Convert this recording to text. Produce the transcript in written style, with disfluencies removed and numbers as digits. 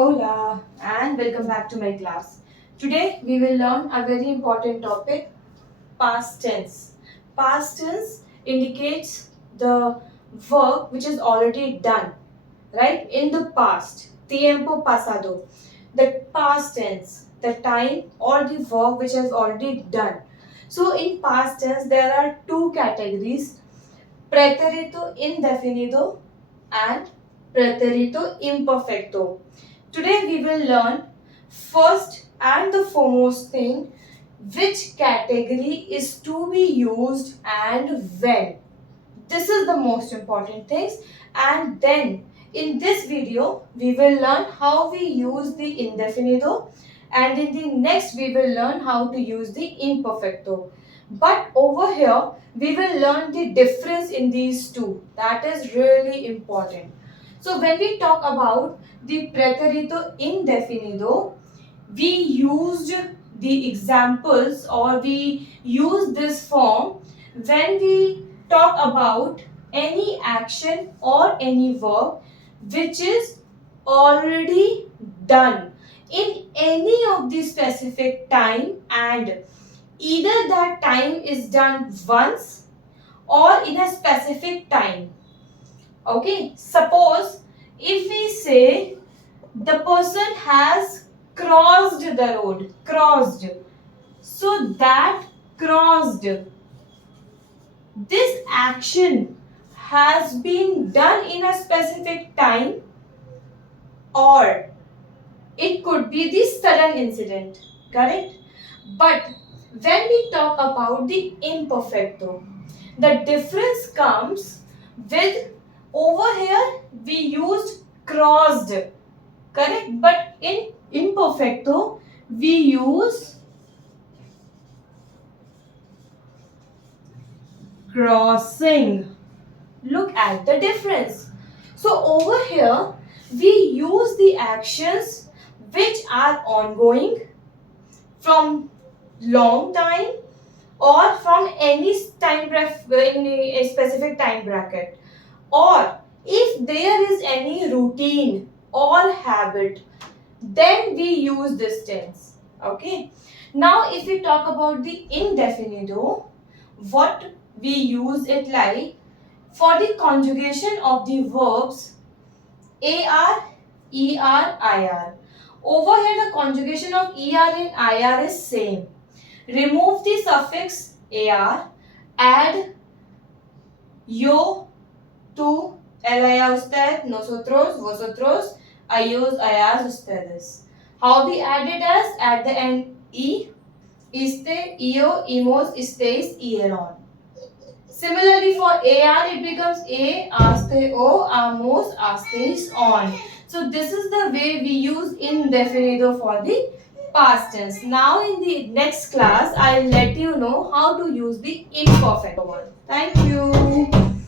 Hola and welcome back to my class. Today we will learn a very important topic, past tense. Past tense indicates the work which is already done, right? In the past, tiempo pasado. The past tense, the time or the work which has already done. So in past tense there are two categories, pretérito indefinido and pretérito imperfecto. Today we will learn first and the foremost thing, which category is to be used and when. This is the most important things, and then in this video we will learn how we use the indefinido, and in the next we will learn how to use the imperfecto. But over here we will learn the difference in these two. That is really important. So when we talk about the pretérito indefinido, we used the examples or we use this form when we talk about any action or any verb which is already done in any of the specific time, and either that time is done once or in a specific time. Okay, suppose if we say the person has crossed the road, crossed, so that crossed, this action has been done in a specific time, or it could be the sudden incident, correct? But when we talk about the imperfecto, the difference comes with, over here we used crossed, correct? But in imperfecto we use crossing. Look at the difference. So over here we use the actions which are ongoing from long time or from any in a specific time bracket, or if there is any routine or habit, then we use this tense. Okay, now if we talk about the indefinido, what we use it like, for the conjugation of the verbs AR, ER, IR. Over here the conjugation of ER and IR is same. Remove the suffix AR, add yo, tú, él, ella, usted, nosotros, vosotros, ellos, ellas, ustedes. How we add it as? At the end, iste, io, imos, estéis, ieron. Similarly for AR, it becomes A, aste, o, amos, asteis, on. So this is the way we use indefinido for the past tense. Now in the next class, I'll let you know how to use the imperfect one. Thank you.